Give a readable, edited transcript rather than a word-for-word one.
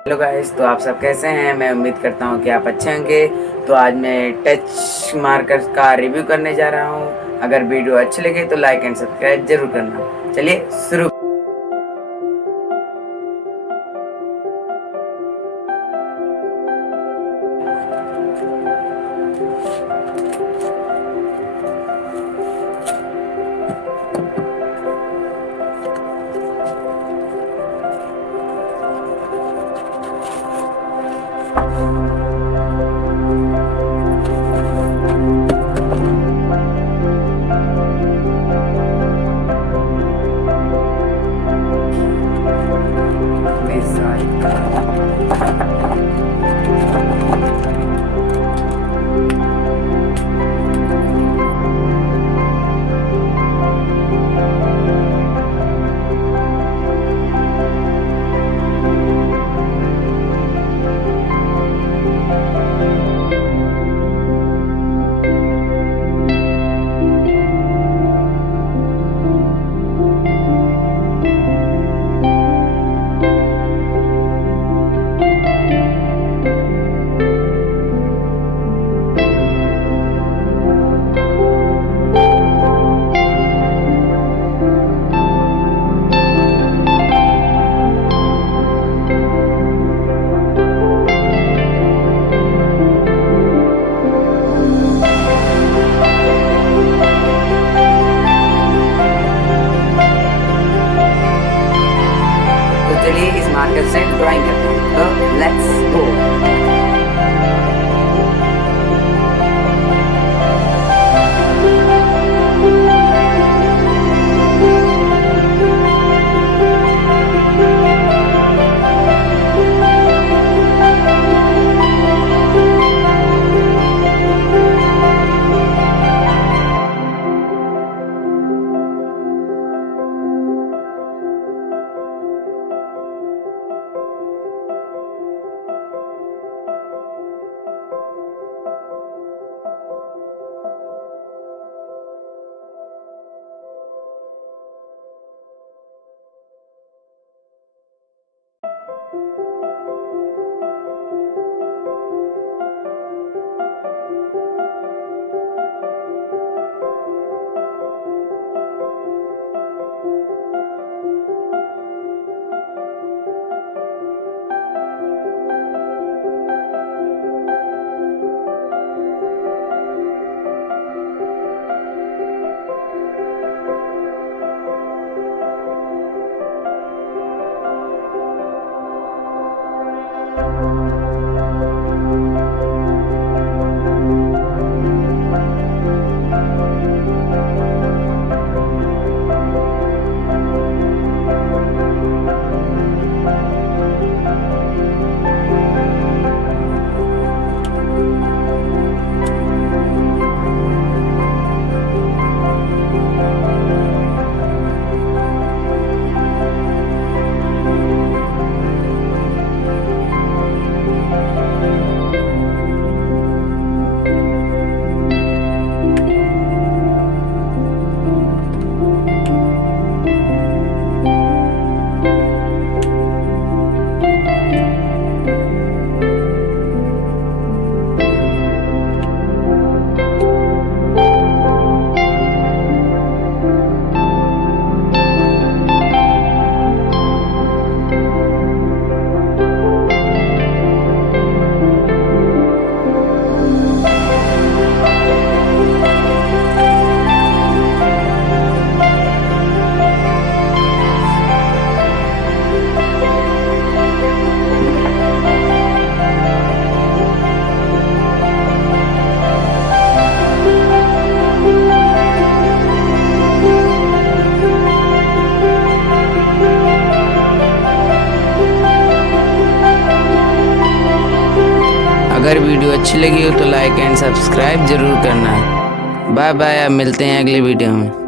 Hello guys, तो आप सब कैसे हैं। मैं उम्मीद करता हूं कि आप अच्छे होंगे। तो आज मैं टच मार्कर का रिव्यू करने जा रहा हूं। अगर वीडियो अच्छी लगे तो लाइक एंड सब्सक्राइब जरूर करना। चलिए शुरू। तो चलिए इस मार्कर से ड्राइंग करते हैं। तो लेट्स गो। अगर वीडियो अच्छी लगी हो तो लाइक एंड सब्सक्राइब जरूर करना। बाय बाय, अब मिलते हैं अगले वीडियो में।